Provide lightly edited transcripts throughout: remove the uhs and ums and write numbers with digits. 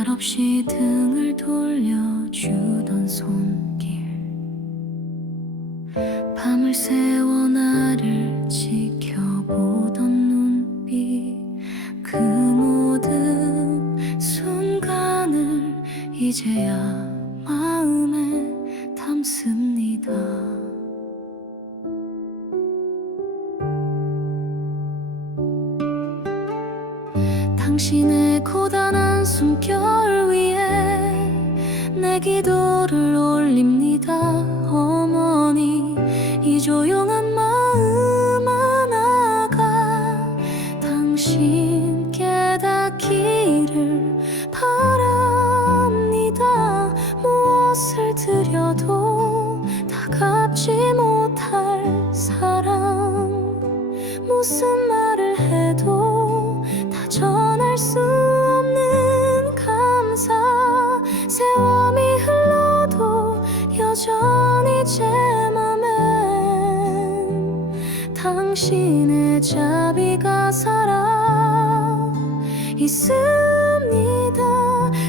말없이 등을 돌려주던 손길, 밤을 새워 나를 지켜보던 눈빛, 그 모든 순간을 이제야 마음에 담습니다. 당신의 고단한 숨결 위에 내 기도를 올립니다. 어머니, 이 조용한 마음 하나가 당신 깨닫기를 바랍니다. 무엇을 드려도 다 갚지 못할 사랑, 무슨 말을 해도 다 전할 수 없는 감사, 세월이 흘러도 여전히 제 맘엔 당신의 자비가 살아 있습니다.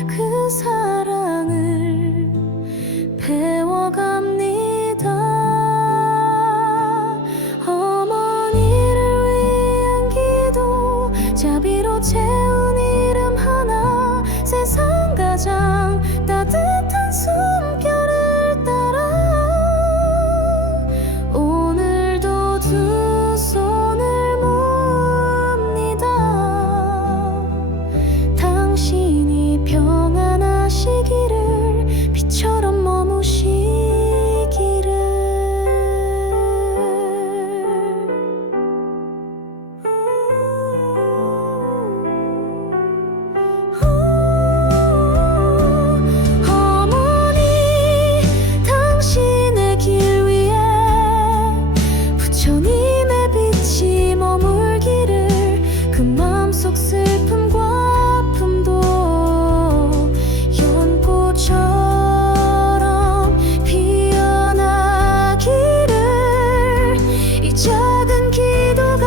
그 사랑을 배워갑니다. 어머니를 위한 기도, 자비로 채운 이름 하나, 세상 가장 따뜻한 숨결을 따라 오늘도 두 손을 모읍니다. 당신이 평안하시기를, 빛처럼 머무시기를. 어머니, 당신의 길 위에 부처님의 빛이 머물기를, 그 마음속 슬픔과 아픔도 연꽃처럼 피어나기를. 이 작은 기도가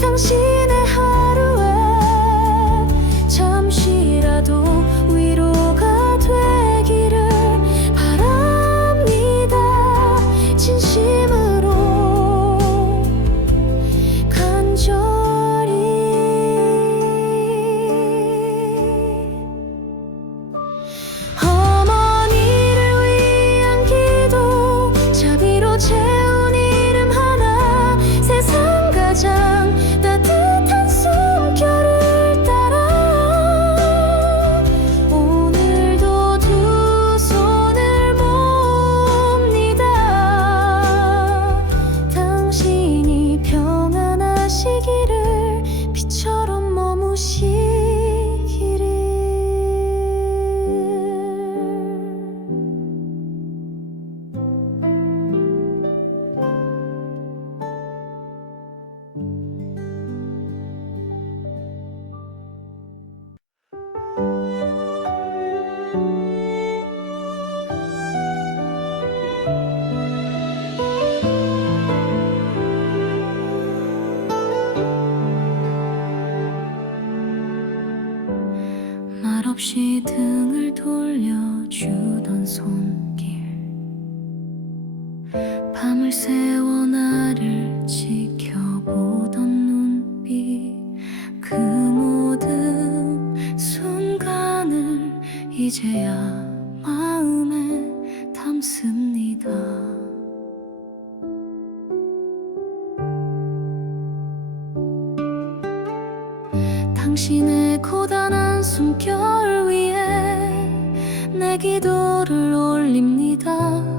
당신의 하루에 잠시라도 위로가 되기를 바랍니다. 진심으로 간절히. 어머니를 위한 기도, 자비로 채운 이름 하나, 세상 가장 따뜻한 숨결을 따라 오늘도 두 손을 모읍니다. 당신이 평안하시기를, 빛처럼 머무시기를. 말없이 등을 돌려주던 손길, 밤을 새워 나를 지켜보던 눈빛, 그 모든 순간을 이제야 마음에 담습니다. 당신의 고단한 숨결 위에 내 기도를 올립니다.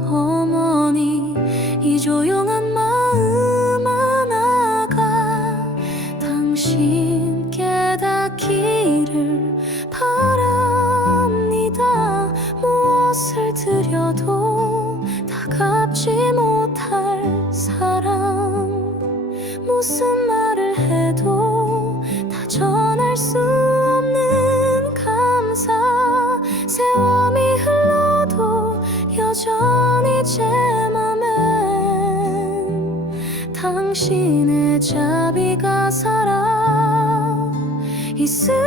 어머니, 이 조용한 마음 하나가 당신 깨닫기를 바랍니다. 무엇을 드려도 다 갚지 못할 사랑, 무슨 말을 해도 다 전할 수 없는 감사, 세월이 흘러도 여전히 제 맘엔 당신의 자비가 살아 있습니다.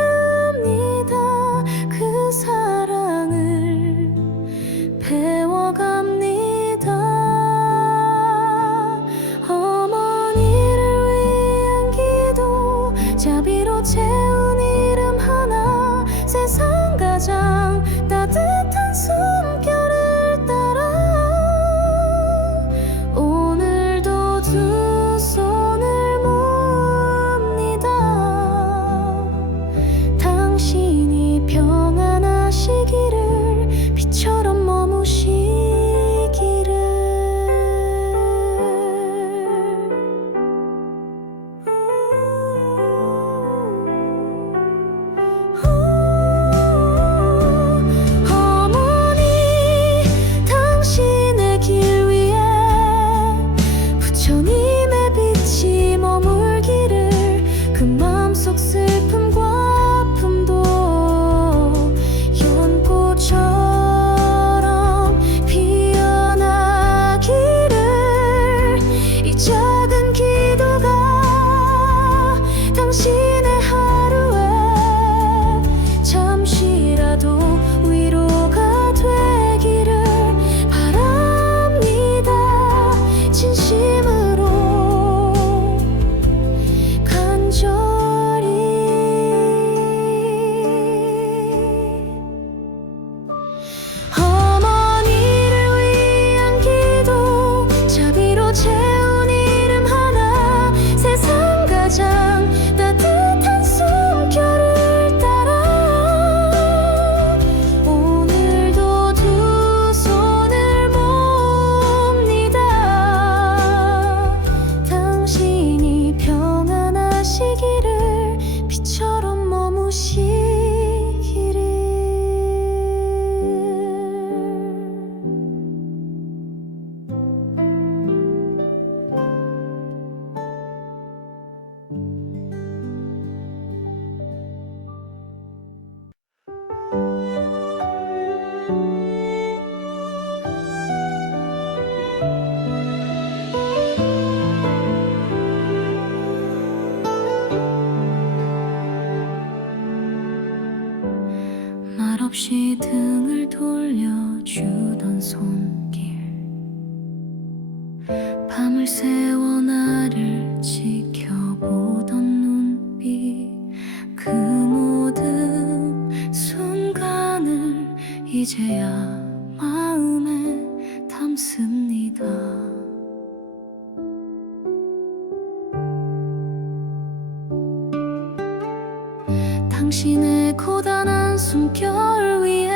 머무시기를. 말없이 등을 돌려주던 손길, 밤을 새워 나를 지켜보던 눈빛, 그 모든 순간을 이제야 마음에 담습니다. 당신의 고단한 숨결 위에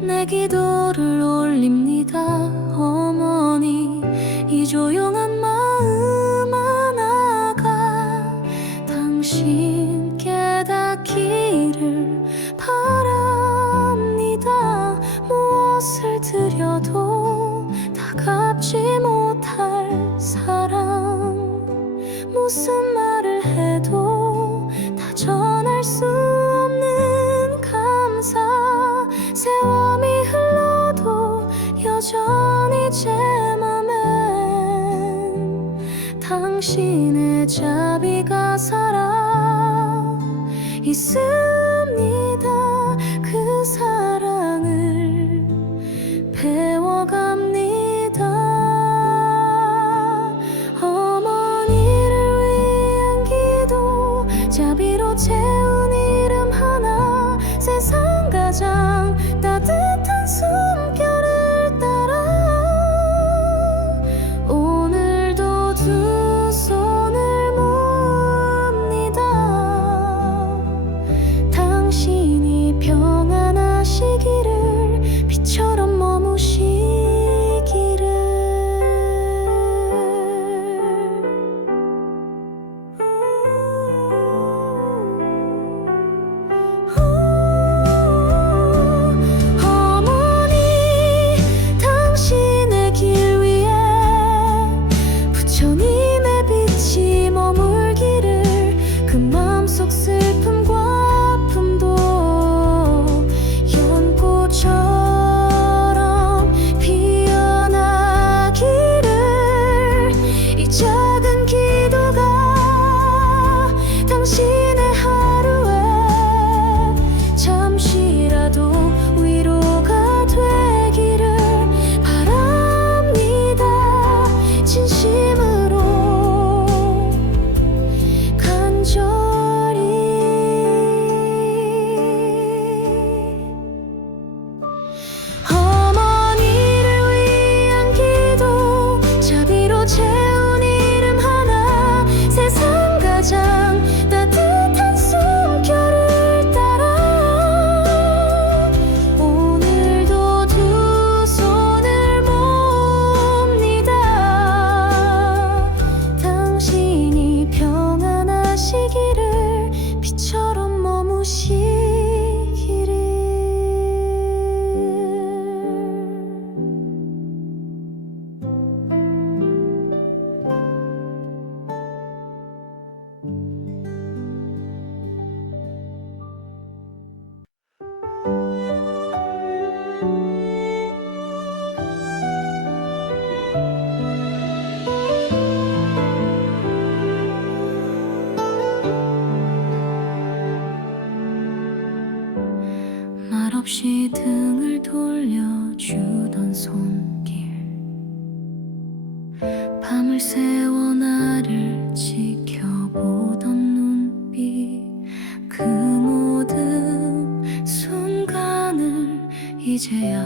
내 기도를 올립니다. 어머니, 이 조용한 마음 하나가 당신 깨닫기를 바랍니다. 무엇을 드려도 다 갚지 못할 사랑, 무슨 말을 해도 다 전할 수 없는 감사, 세월이 흘러도 여전히 제 맘엔 당신의 자비가 살아 있습니다. 그 사랑을 배워갑니다. 어머니를 위한 기도, 자비로 채운 이름 하나, 세상 가장 따뜻한 숨결을 따라 오늘도 두 손을 모읍니다. 당신이 평안하시기를, 빛처럼 머무시기를. 어머니, 당신의 길 위에 부처님의 빛이 머물기를. 그 마음속 슬픔과 아픔도 연꽃처럼 피어나기를. 이 작은 기도가 당신의 하루에 잠시라도 위로가 되기를 바랍니다. 진심으로 간절히. 어머니를 위한 기도, 자비로 채운 이름 하나, 세상 가장 따뜻한 숨결을 따라 오늘도 두 손을 모읍니다. 당신이 평안하시기를, 빛처럼 머무시기를. 말없이 등을 돌려주던 손길, 밤을 새워 나를 지켜보던 눈빛, 그 모든 순간을 이제야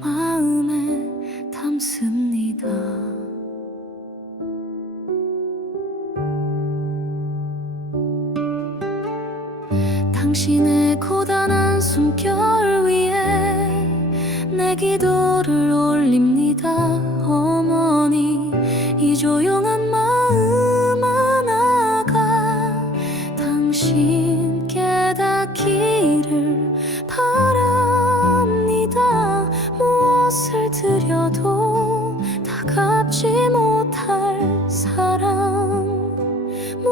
마음에 담습니다. 당신의 고단한 숨결 위에 내 기도를 올립니다. 어머니, 이 조용한 마음 하나가 당신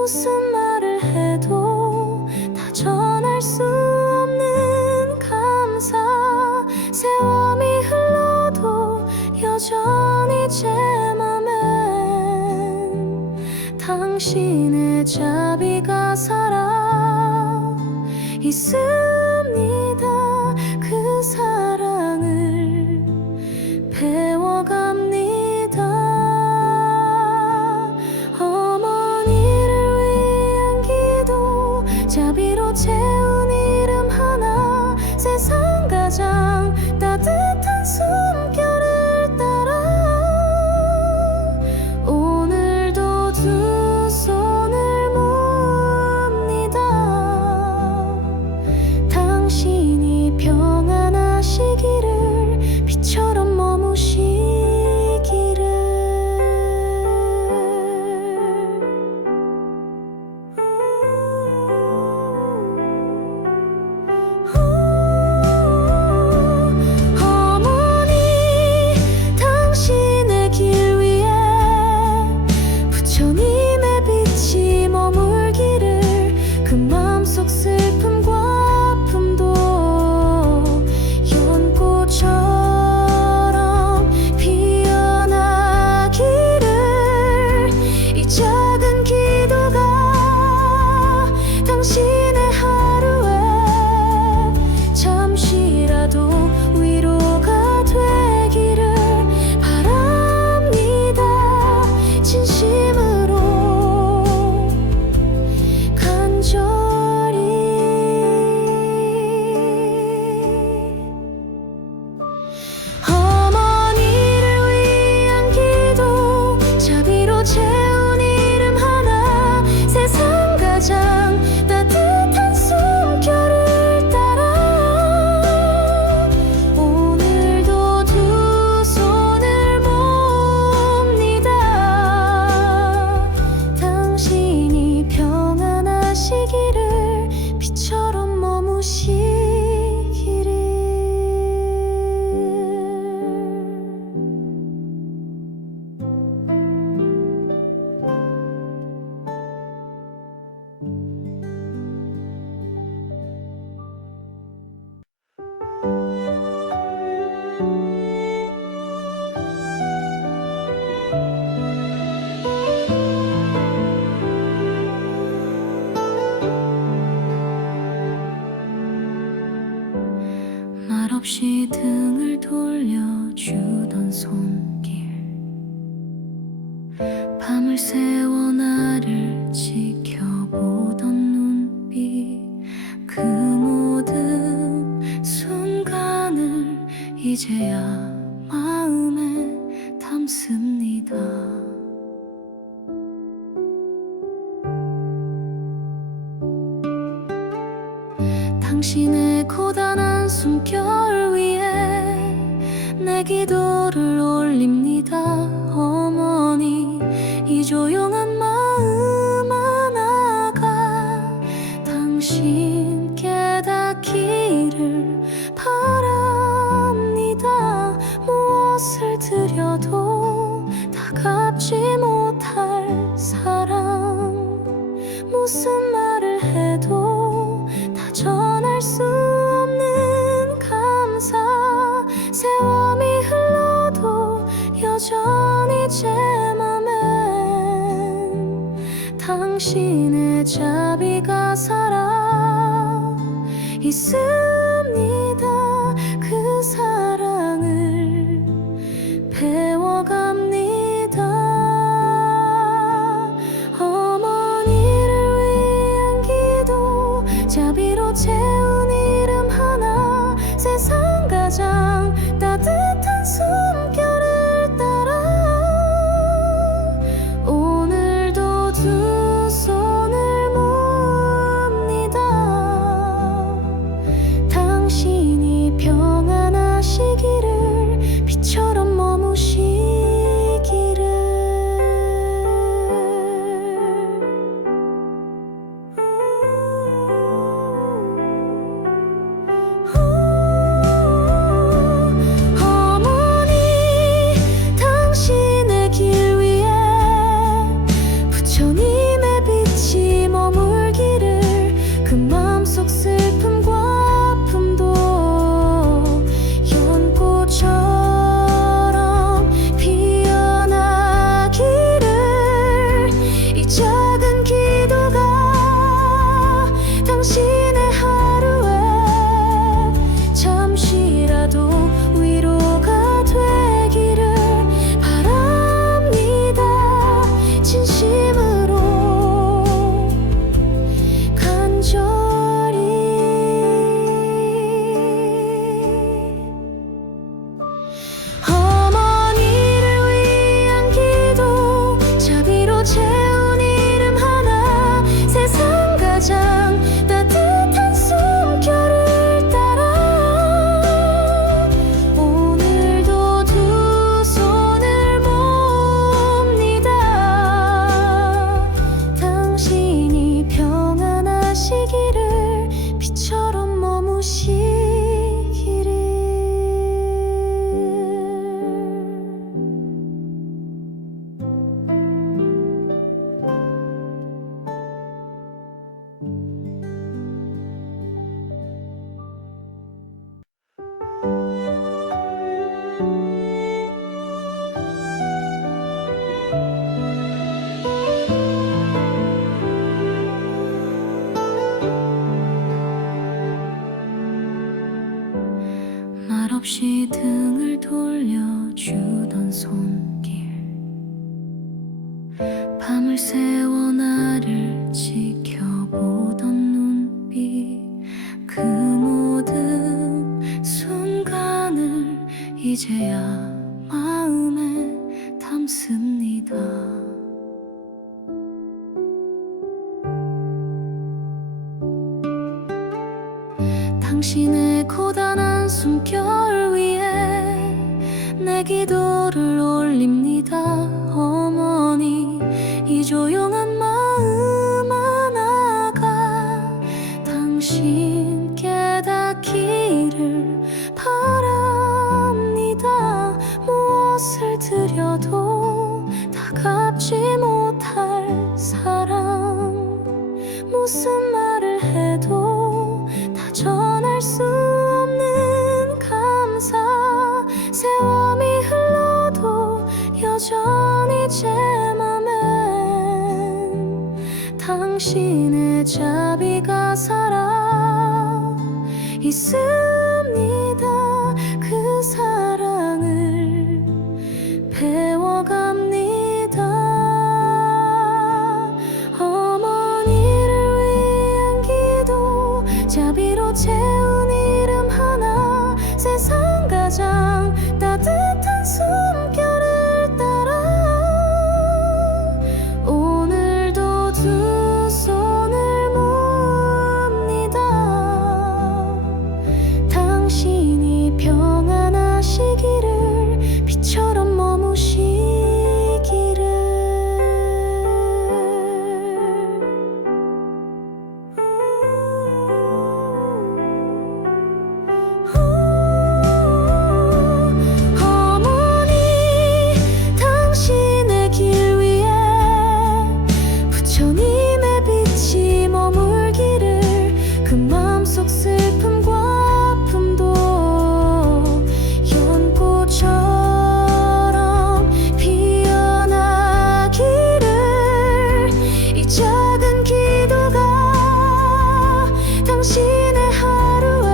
무슨 말을 해도 다 전할 수 없는 감사. 세월이 흘러도 여전히 제 맘엔 당신의 자비가 살아 있습니다. 그 사랑을 배워갑니다. 어머니를 위한 기도, 자비로 채운 이름 하나, 세상 가장 따뜻한 숨결을 따라 오늘도 두 손을 뭅니다. 당신이 평안하시기를, 빛처럼 머무시기를. 어머니, 당신의 길 위에 부처님의 빛이 머물기를. 그 마음속 슬픔과 아픔도 연꽃처럼 피어나기를. 이 작은 기도가 당신의 하루에 잠시라도 위로가 되기를 바랍니다. 진심으로 간절히. 어머니를 위한 기도, 자비로 채운 이름 하나, 세상 가장 따뜻한 숨결을 따라 오늘도 두 손을 뭅니다. 당신이 평안하시기를, 빛처럼 머무시기를. 말없이 등을 돌려주던 손길, 밤을 새워 나를 지켜보던 눈빛, 그 모든 순간을 이제야 마음에 담습니다. 당신의 고단한 숨결 위에 내 기도를 올립니다. 어머니, 이 조용한 마음 하나가 당신 깨닫기를 바랍니다. 무엇을 드려도 다 갚지 못할 사랑, 무슨 말을 해도 다 전할 수 없는 감사. 세월이 흘러도 여전히 제 맘엔 당신의 자비가 살아 있습니다. 그 사랑을 배워갑니다. 어머니를 위한 기도, 자비로 채운 이름 하나, 세상 가장 따뜻한 숨결을 따라 오늘도 두 손을 뭅니다. 당신이 평안하시기를, 빛처럼 머무시기를. 말없이 등을 돌려주던 손길, 밤을 새워 나를 지켜보던 눈빛, 그 모든 순간을 이제야 마음에 담습니다. 당신의 고단한 숨결 위에 내 기도를 올립니다. 어머니, 이 조용한 마음 하나가 당신 깨닫기를 바랍니다. 무엇을 드려도 다 갚지 못할 사랑, 무슨 말을 해도 다 전할 수 없는 감사, 세월이 흘러도 여전히 제 맘엔 당신의 자비가 살아 있습니다. 그 사랑을 배워갑니다. 어머니를 위한 기도, 자비로 채운 이름 하나, 세상 가장 따뜻한 숨결을 따라 오늘도 두 손을 모읍니다. 당신이 평안하시기를, 빛처럼 머무시기를. 어머니, 당신의 길 위에 부처님의 빛이 머물기를, 그 마음속 슬픔과 아픔도 연꽃처럼 피어나기를. 이 작은 기도가 당신의 하루에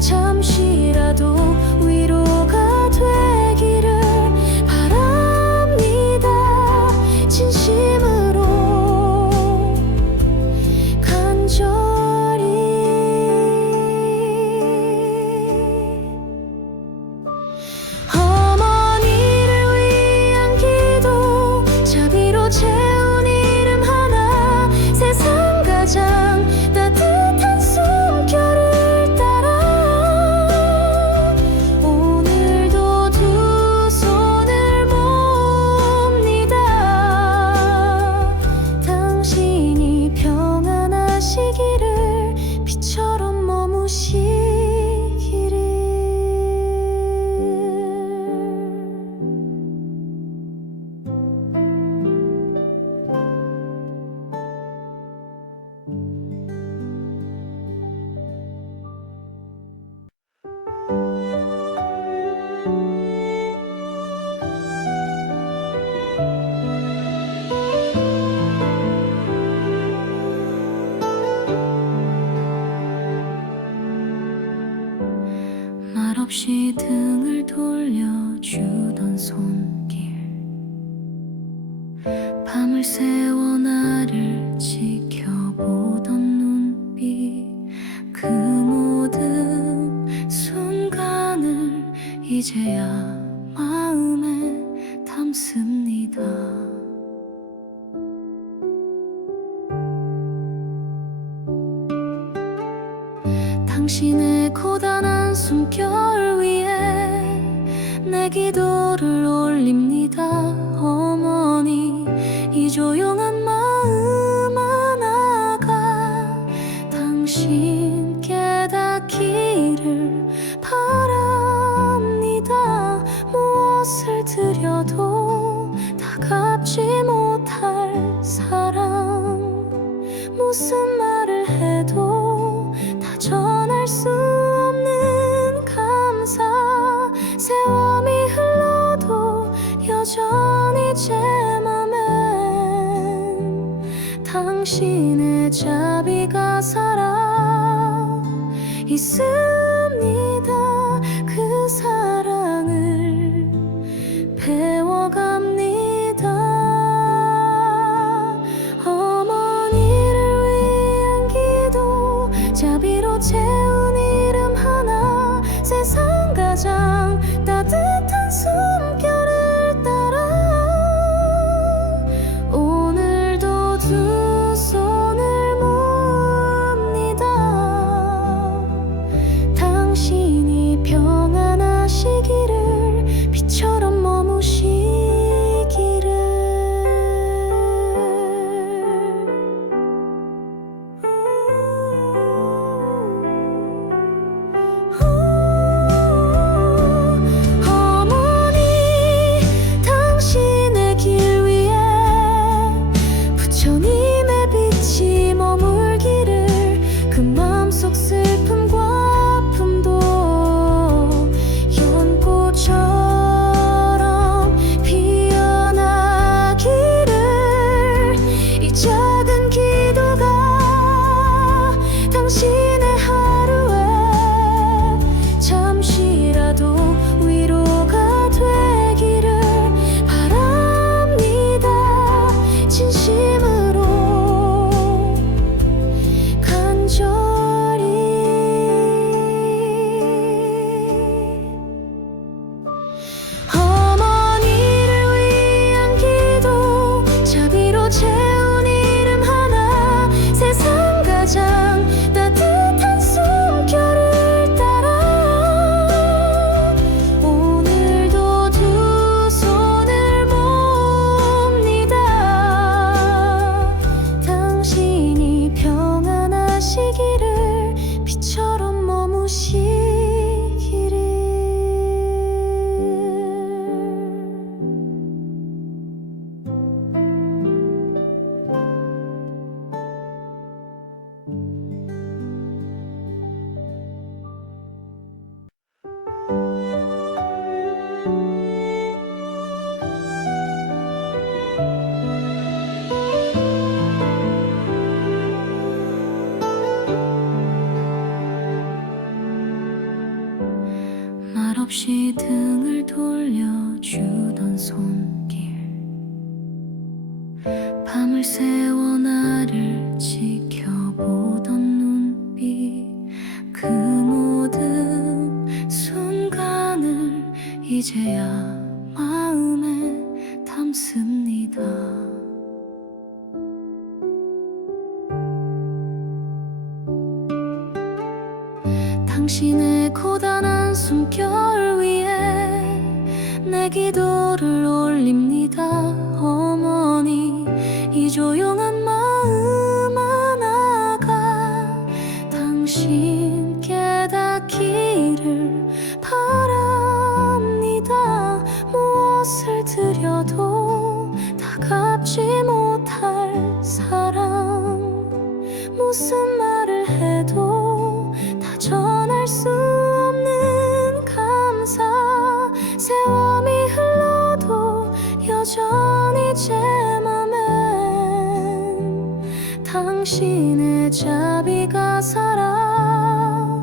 잠시라도 위로가 되기를 바랍니다. 진심으로 간절히. 어머니를 위한 기도, 자비로 채운 이름 하나, 세상 가장 따뜻한 숨결을 따라 오늘도 두 손을 모읍니다. 당신이 평안하시기를, 빛처럼 머무시기를. 말없이 등을 돌려주던 손길, 밤을 새워 나를 지켜보던 눈빛, 그 모든 순간을 이제야 마음에 담습니다. 당신의 고단한 숨결 위에 내 기도를 올립니다. 어머니, 이 조용한 마음 하나가 당신 깨닫기를 바랍니다. 무엇을 드려도 다 갚지 못할 사랑, 무슨 말을 해도 다 전할 수 없는 감사, 세월이 흘러도 여전히 제 맘엔 당신의 자비가 살아 있습니다. 채운 이름 하나 세상 가장 따뜻한 숨결을 따라 오늘도 두 손을 뭅니다. 당신이 평안하시기를 빛처럼 머무시기를. 어머니 당신의 길 위에 부처님의 빛이 머물기를. 그 마음속 슬픔과 아픔도 연꽃처럼 피어나기를. 이 작은 기도가 당신의 하루에 잠시라도 위로가 되기를 바랍니다. 진심으로 간절히. 어머니를 위한 기도 자비로 채운 이름 하나 세상 가장 따뜻한 숨결을 따라 오늘도 두 손을 뭅니다. 당신이 평안하시기를 빛처럼 머무시기를. 말없이 등을 돌려주던 손길, 밤을 새워 나를 지켜보던 눈빛, 그 모든 순간을 이제야 마음에 담습니다. 당신의 고단한 숨결 위에 내 기도를 올립니다. 어머니 이 조용한 마음 하나가 당신 깨닫기를 바랍니다. 무엇을 드려도 다 갚지 못할 사랑, 무슨 말을 해도 다 전할 수 없는 감사. 세월이 흘러도 여전히 제 맘엔 당신의 자비가 살아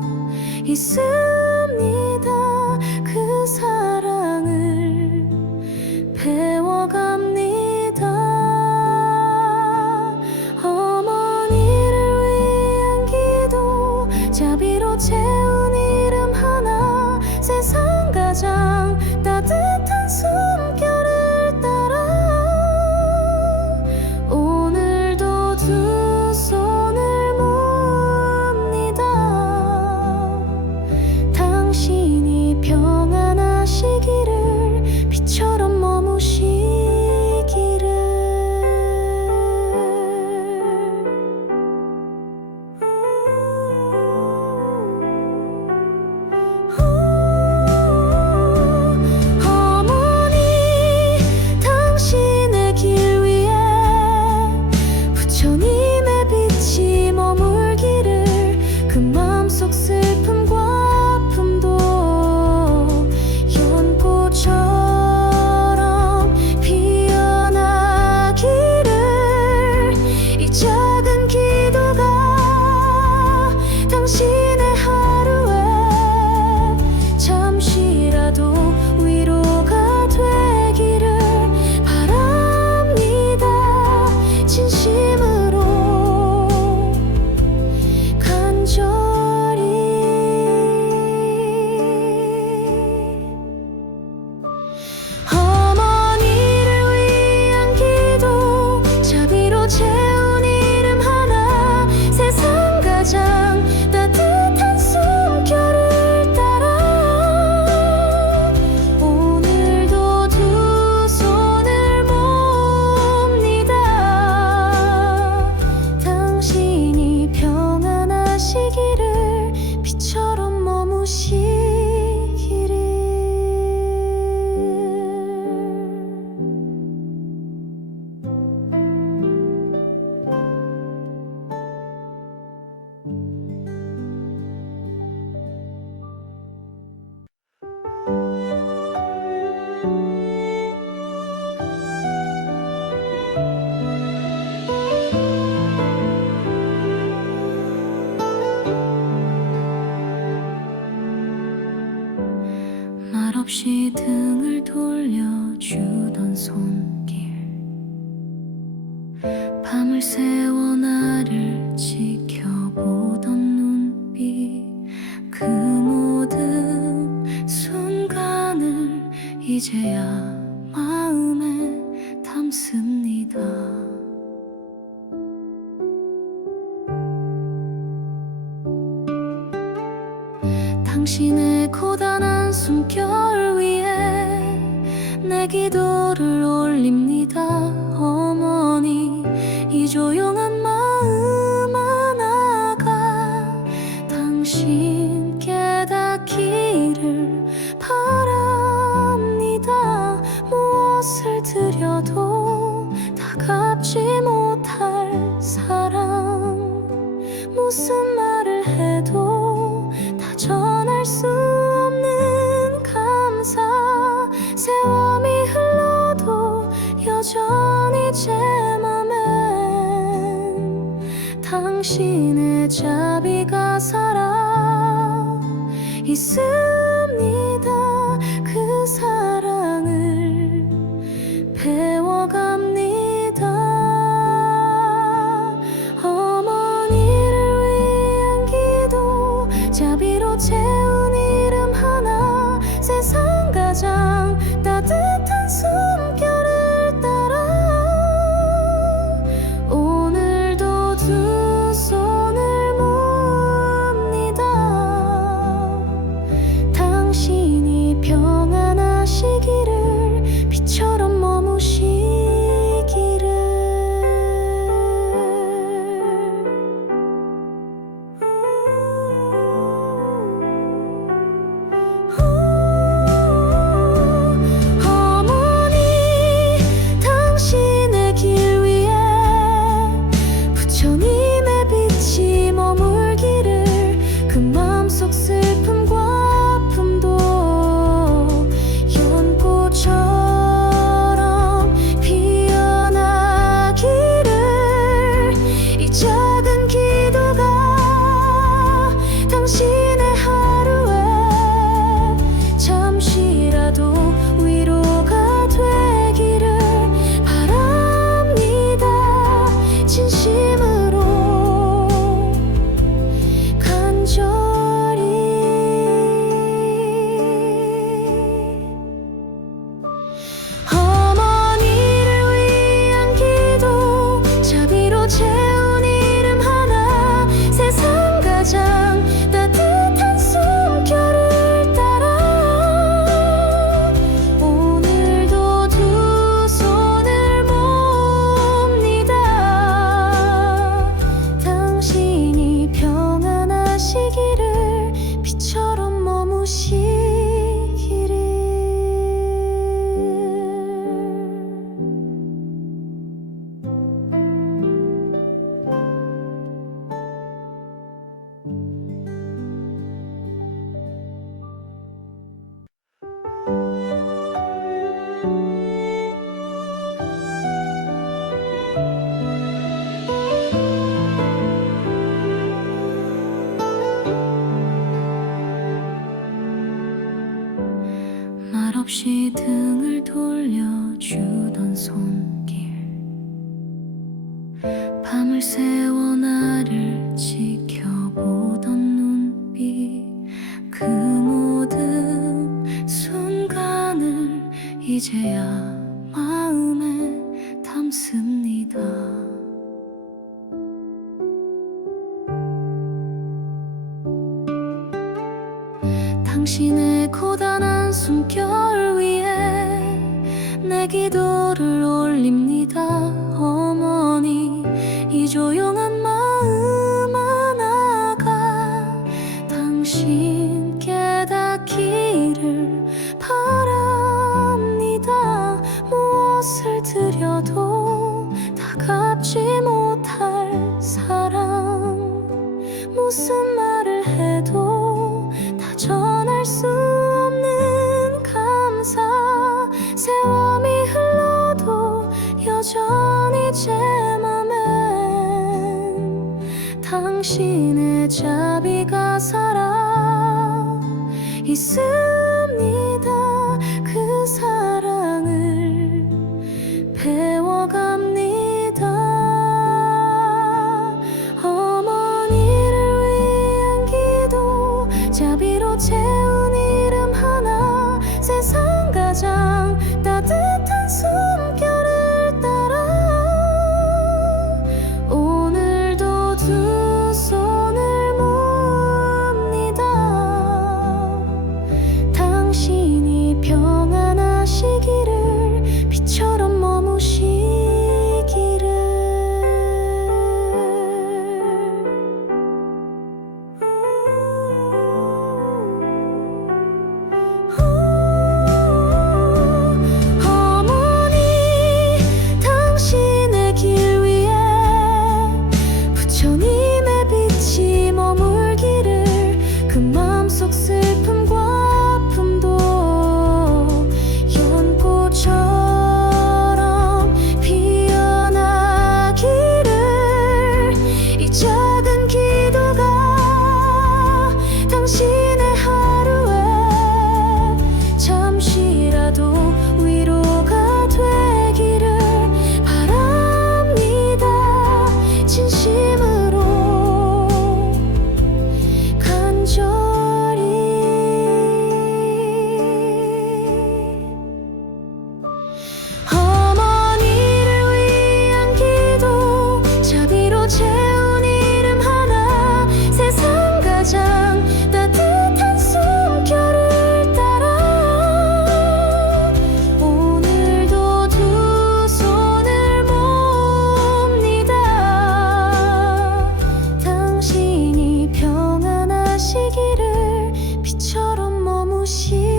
있습니다. 그 사랑을 배워갑니다. 어머니를 위한 기도 자비로 채운 이름 하나 세상 가장 따뜻한 숨결을 따라 오늘도 두 손을 뭅니다. 당신이 평안하시기를 빛처럼 머무시기를. 빛처럼 머무시기를. 말없이 등을 돌려주던 손길, 밤을 새워 나를 지켜보던 눈빛, 그 모든 순간을 이제야 마음에 담습니다. 당신의 고단한 숨결 위에 내 기도를 올립니다. 어머니, 이 조용한 마음 하나가 당신 깨닫기를 바랍니다. 무엇을 드려도 다 갚지 못할 사랑, 무슨 말을 해도 다 전할 수 없는 감사, 세월이 흘러도 여전히 제 맘엔 당신의 자비가 살아 있습니다. 그 사랑을 배워갑니다. 어머니를 위한 기도, 자비로 채운 이름 하나, 세상 가장 따뜻한 숨결을 따라 오늘도 두 손을 모읍니다. 당신이 평안하시기를, 빛처럼 머무시기를. 어머니, 당신의 길 위에 부처님의 빛이 머물기를. 그 마음속 슬픔과 아픔도 연꽃처럼 피어나기를. 이 작은 기도가 당신의 하루에 잠시라도 위로가 되기를 바랍니다. 진심으로 간절히. 어머니를 위한 기도, 자비로 채운 이름 하나, 세상 가장 따뜻한 숨결을 따라 오늘도 두 손을 모읍니다. 당신이 평안하시기를, 빛처럼 머무시기를. 말없이 등을 돌려주던 손길, 밤을 새워 나를 지켜보던 눈빛, 그 모든 순간을 이제야 마음에 담습니다. 당신의 고단한 숨결 위에 내 기도를 올립니다. 어머니, 이 조용한 마음 하나가 당신 무슨 말을 해도 다 전할 수 없는 감사. 세월이 흘러도 여전히 제 맘엔 당신의 자비가 살아 있습니다. 그 사랑을 배워갑니다. 어머니를 위한 기도, 자비로 채운 이름 하나, 세상 가장 따뜻한 숨결을 따라 오늘도 두 손을 뭅니다. 당신이 평안하시기를, 빛처럼 머무시기를. 어머니, 당신의 길 위에 부처님의 빛이 머물기를. 그 마음속 슬픔과 아픔도 연꽃처럼 피어나기를. 이 작은 기도가 당신의 하루에 잠시라도 위로가 되기를 바랍니다. 진심으로 간절히. 어머니를 위한 기도, 자비로 채운 이름 하나, 세상 가장 따뜻한 숨결을 따라 오늘도 두 손을 뭅니다. 당신이 평안하시기를, 빛처럼 머무시기를.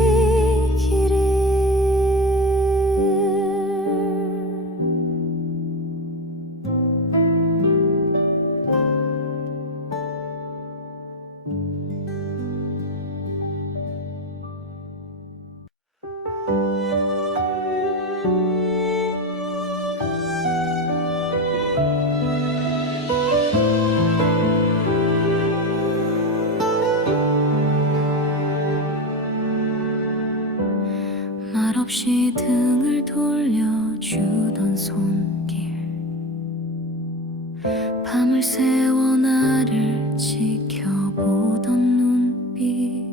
말없이 등을 돌려주던 손길, 밤을 새워 나를 지켜보던 눈빛,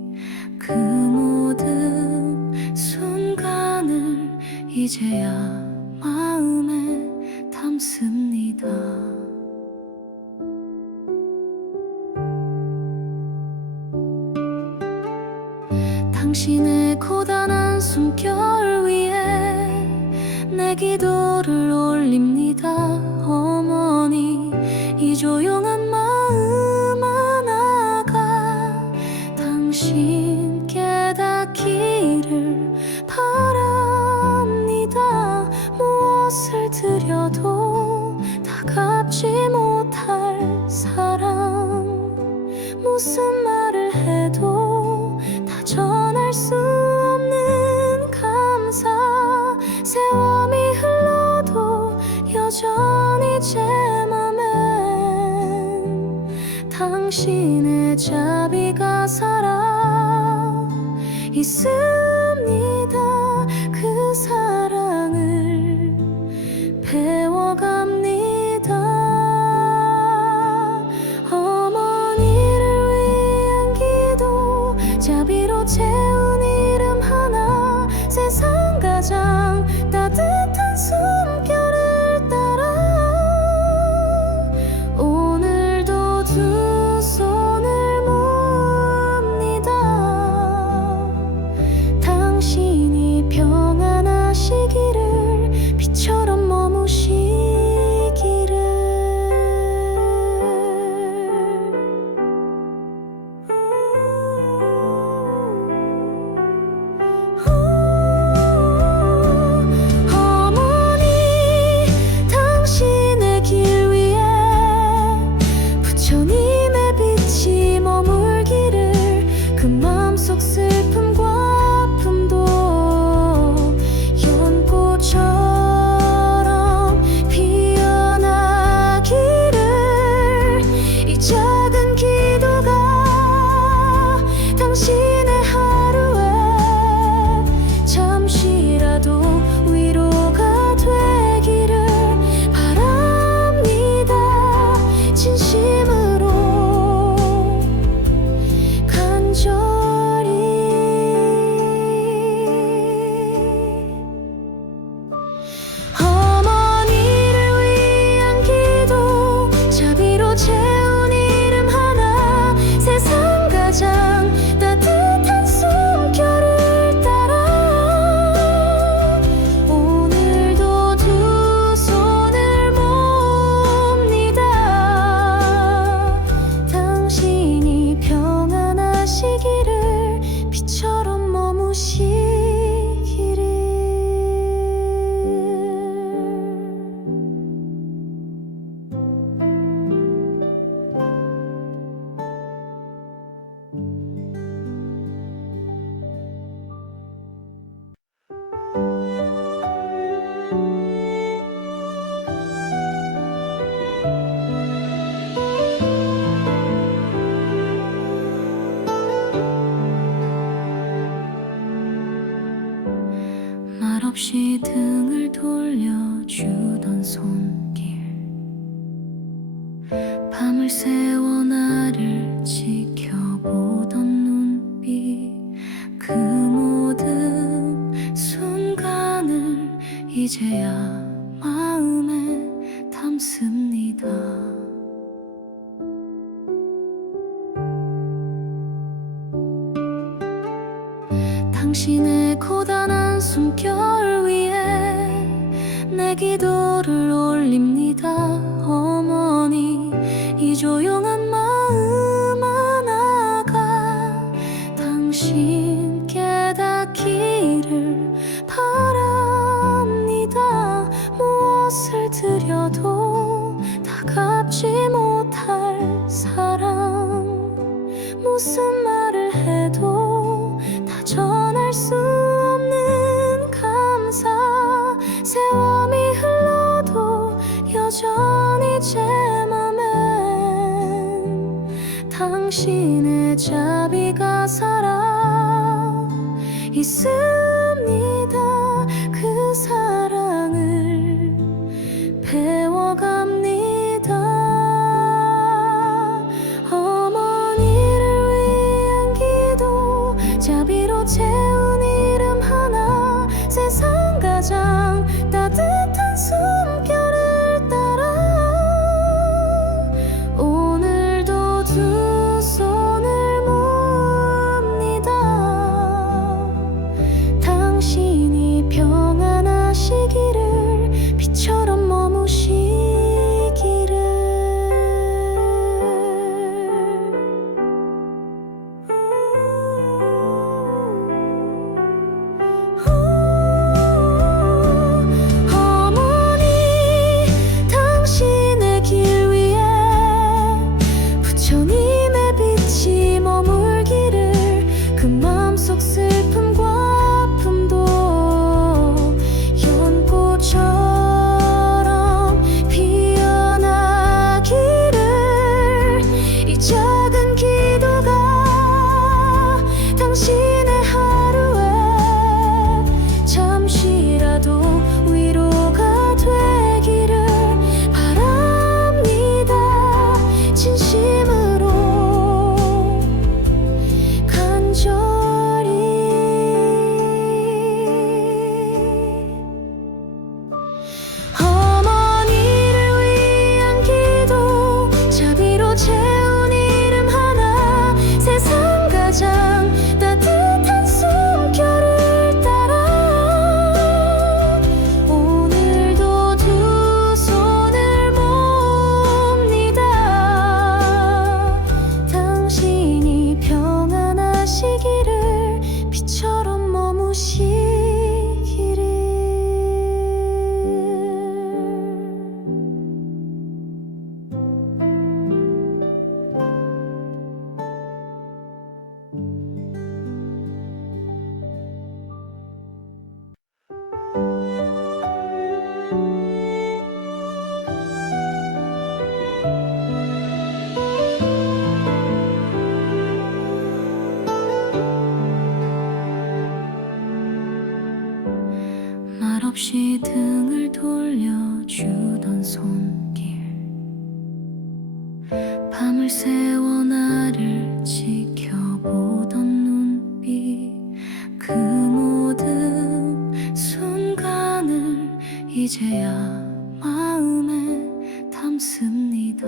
그 모든 순간을 이제야 마음에 담습니다. 당신의 고단한 숨결 위에 내 기도를 올립니다. 어머니, 이 조용한 마음 하나가 당신 깨닫기를 바랍니다. 무엇을 드려도 다 갚지 못할 사랑, 무슨 말을 해도 다 전할 수 없는 감사. 세월이 흘러도 여전히 제 맘엔 당신의 자비가 살아 있습니다. 그 사랑을 배워갑니다. 어머니를 위한 기도, 자비로 채운 이름 하나, 세상 가장 따뜻한 숨결을 따라 오늘도 두 손을 뭅니다. 당신이 평안하시기를, 빛처럼 머무시기를. 말없이 등을 돌려주던 손길, 밤을 새워 나를 지켜보던 눈빛, 그 모든 순간을 이제야 마음에 담습니다. 당신의 고단한 숨결 위에 내 기도를 올립니다. 어머니, 이 조용한 마음 하나가 당신 깨닫기를 바랍니다. 무엇을 드려도 다 갚지 못할 사랑, 무슨 말을 해도 다 전할 수 없는 감사, 세월이 흘러도 여전히 제 맘엔 당신의 자비가 살아 있습니다. 그 사랑을 배워갑니다. 어머니를 위한 기도, 자비로 채운 이름 하나, 세상 가장 따뜻한 숨결을 따라 오늘도 두 손을 모읍니다. 당신이 평안하시기를, 빛처럼 머무시기를. 어머니, 당신의 길 위에 부처님의 빛이 머물기를, 그 마음속 슬픔과 아픔도 연꽃처럼 피어나기를. 이 작은 기도가 당신의 하루에 잠시라도 위로가 되기를 바랍니다. 진심으로 간절히. 어머니를 위한 기도, 자비로 채운 이름 하나, 세상 가장 따뜻한 숨결을 따라 오늘도 두 손을 모읍니다. 당신이 평안하시기를, 빛처럼 머무시기를. 말없이 등을 돌려주던 손길, 밤을 새워 나를 지켜보던 눈빛, 그 모든 순간을 이제야 마음에 담습니다.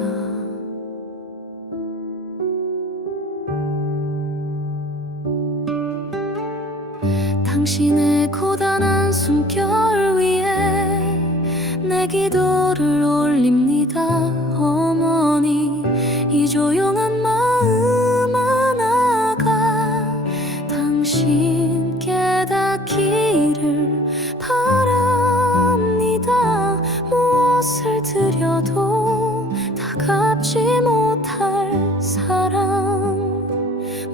당신의 고단한 숨결 위에 내 기도를 올립니다. 어머니, 이 조용한 마음 하나가 당신 깨닫기를 바랍니다. 무엇을 드려도 다 갚지 못할 사랑,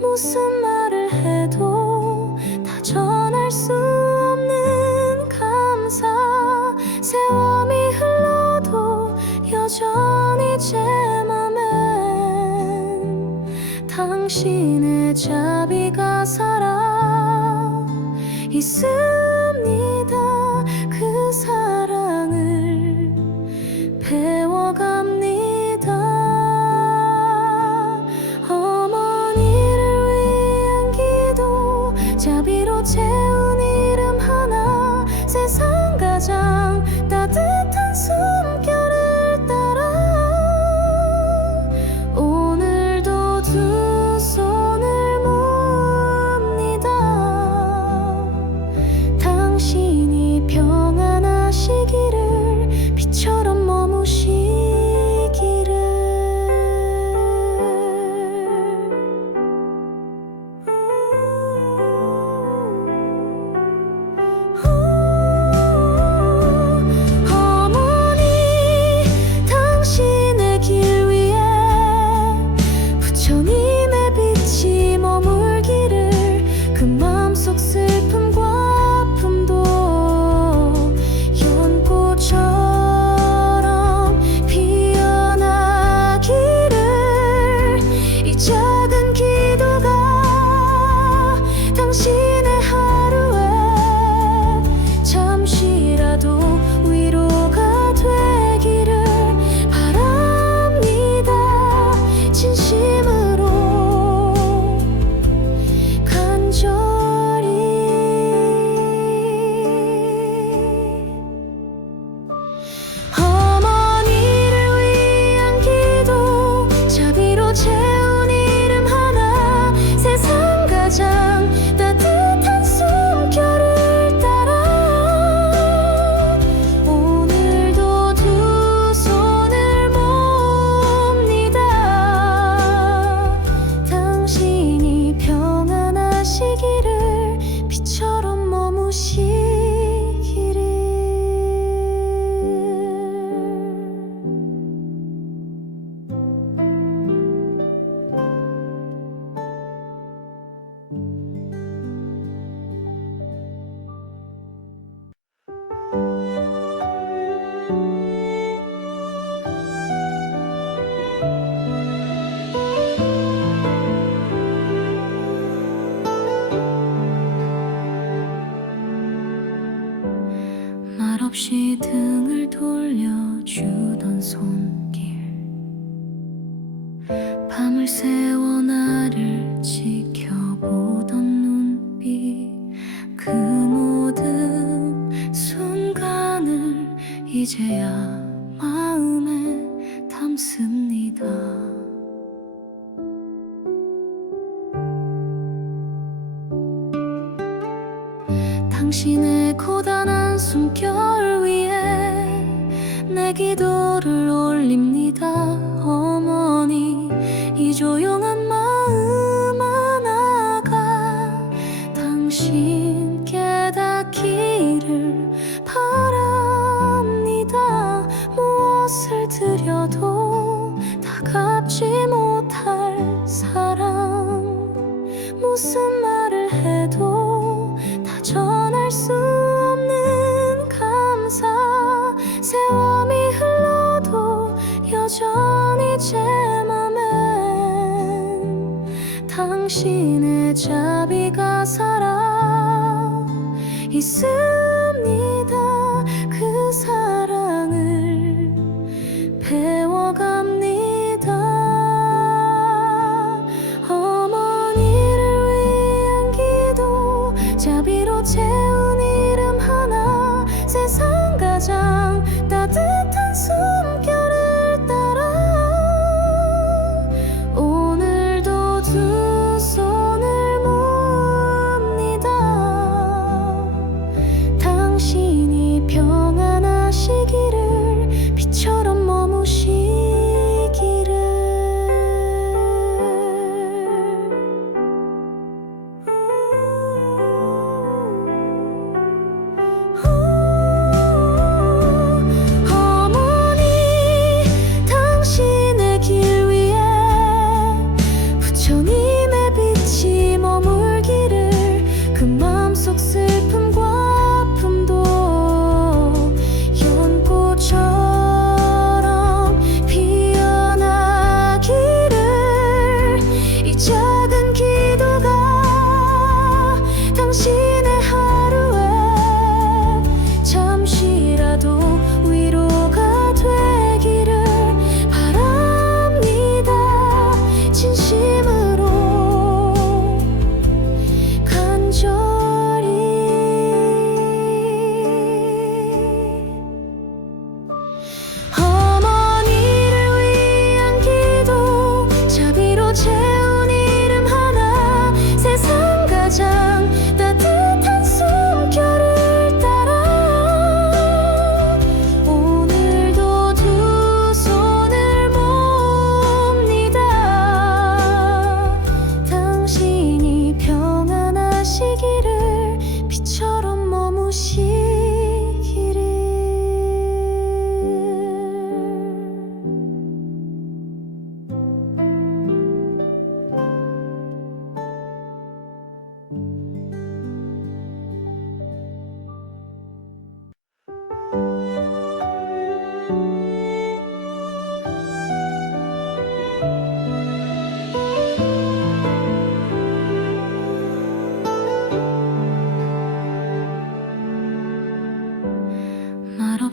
무슨 말을 해도 다 전할 수 없는 감사, 세월이 흘러도 여전히 제 맘엔 당신의 자비가 살아 있습니다. 채운 이름 하나 세상 가장 따뜻한 숨결을 따라 오늘도 두 손을 뭅니다. 당신이 평안하시기를 빛처럼 머무시기를. 어머니 당신의 길 위에 부처님의 빛이 머물기를. 그 마음속 슬픔과 아픔도 연꽃처럼 피어나기를. 이 작은 기도가 당신의 하루에 잠시라도 위로가 되기를 바랍니다. 진심으로 간절히. 어머니를 위한 기도 자비로 채운 이름 하나 세상 가장 따뜻한 숨결을 따라 오늘도 두 손을 뭅니다. 당신이 평안하시기를 빛처럼 머무시기를. 말없이 등을 돌려주던 손길, 밤을 새워 나를 지켜보던 눈빛, 그 모든 순간을 이제야 마음에 담습니다. 당신의 고단한 숨결 위에 내 기도를 올립니다. 어머니 이 조용한 마음 하나가 당신 깨닫기를 바랍니다. 무엇을 드려도 다 갚지 못할 사랑, 무슨 말을 해도 다 전할 수 없는 감사. 세월이 흘러도 여전히 제 맘엔 당신의 자비가 살아 있습니다. 그 사랑을 배워갑니다. 어머니를 위한 기도 자비로 채운 이름 하나 세상 가장 따뜻한 숨결을 따라 오늘도 두 손을 뭅니다.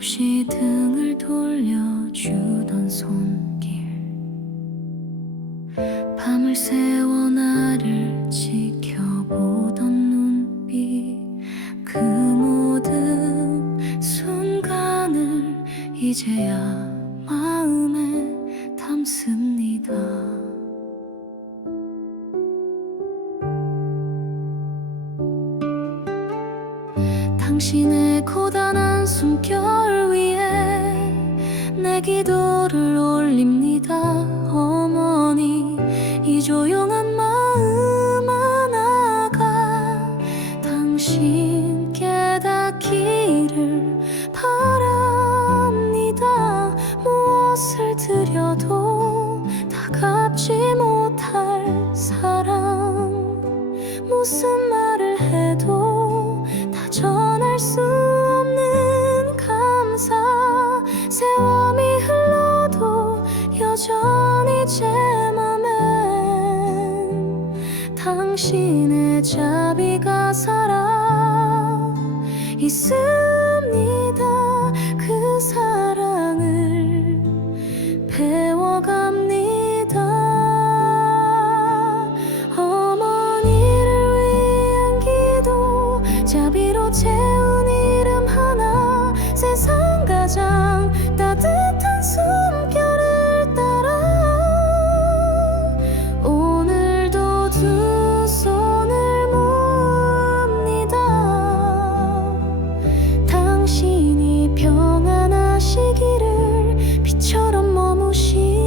말없이 등을 돌려주던 손길, 밤을 새워 나를 지켜보던 눈빛, 그 모든 순간을 이제야 마음에 담습니다. 당신의 고단한 숨결 위에 내 기도를 올립니다. 어머니, 이 조용한 마음 하나가 당신 깨닫기를 바랍니다. 무엇을 드려도 다 갚지 못할 사랑, 무슨 말을 해도 다 전할 수 없는 감사, 세월이 흘러도 여전히 제 맘엔 당신의 자비가 살아 있습니다. 그 사랑을 배워갑니다. 어머니를 위한 기도, 자비로 채운 이름 하나, 세상 가장 따뜻한 숨결을 따라 오늘도 두 손을 모읍니다. 당신이 평안하시기를, 빛처럼 머무시기를.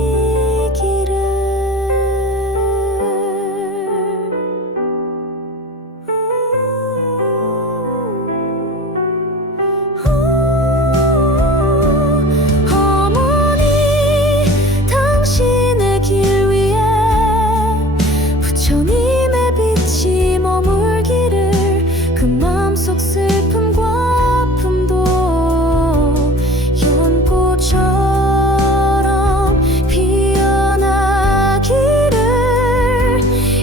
어머니, 당신의 길 위에 부처님의 빛이 머물기를, 그 마음속 슬픔과 아픔도 연꽃처럼 피어나기를.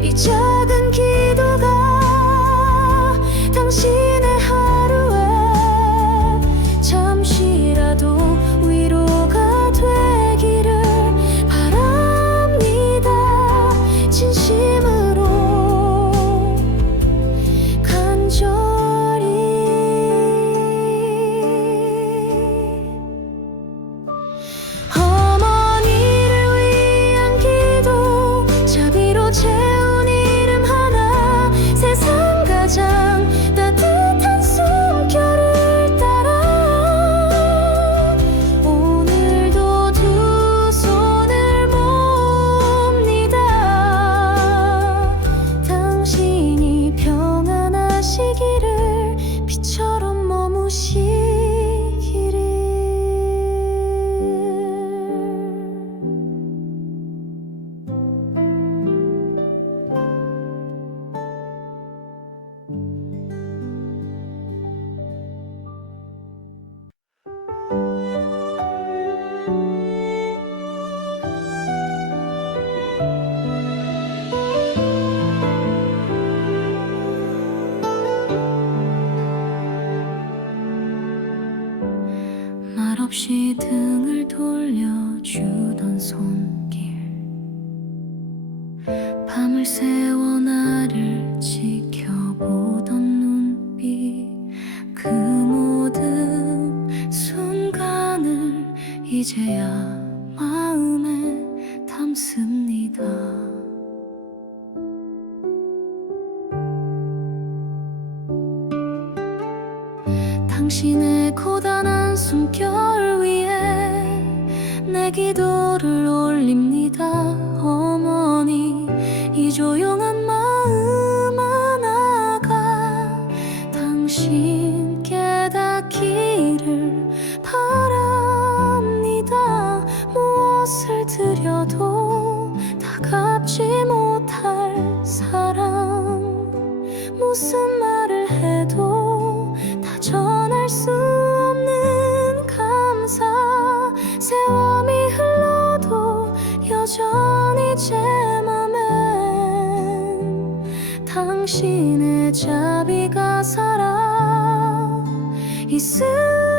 이 작은 기도가 당신의 하루에 잠시라도 위로가 되기를 바랍니다. 진심으로 간절히. 어머니를 위한 기도, 자비로 채운 이름 하나, 세상 가장 따뜻한 숨결을 따라 오늘도 두 손을 모읍니다. 당신이 평안하시기를, 빛처럼 머무시기를. 말없이 등을 돌려주던 손길, 밤을 새워 나를 지켜보던 눈빛, 그 모든 순간을 이제야 마음에 담습니다. 당신의 고단한 숨결 위에 내 기도를 올립니다. 어머니, 이 조용한 마음 하나가 당신 깨닫기를 바랍니다. 무엇을 드려도 다 갚지 못할 사랑, 무슨 말을 해도 다 전할 수 없는 감사, 세월이 흘러도 여전히 제 맘엔 당신의 자비가 살아 있습니다.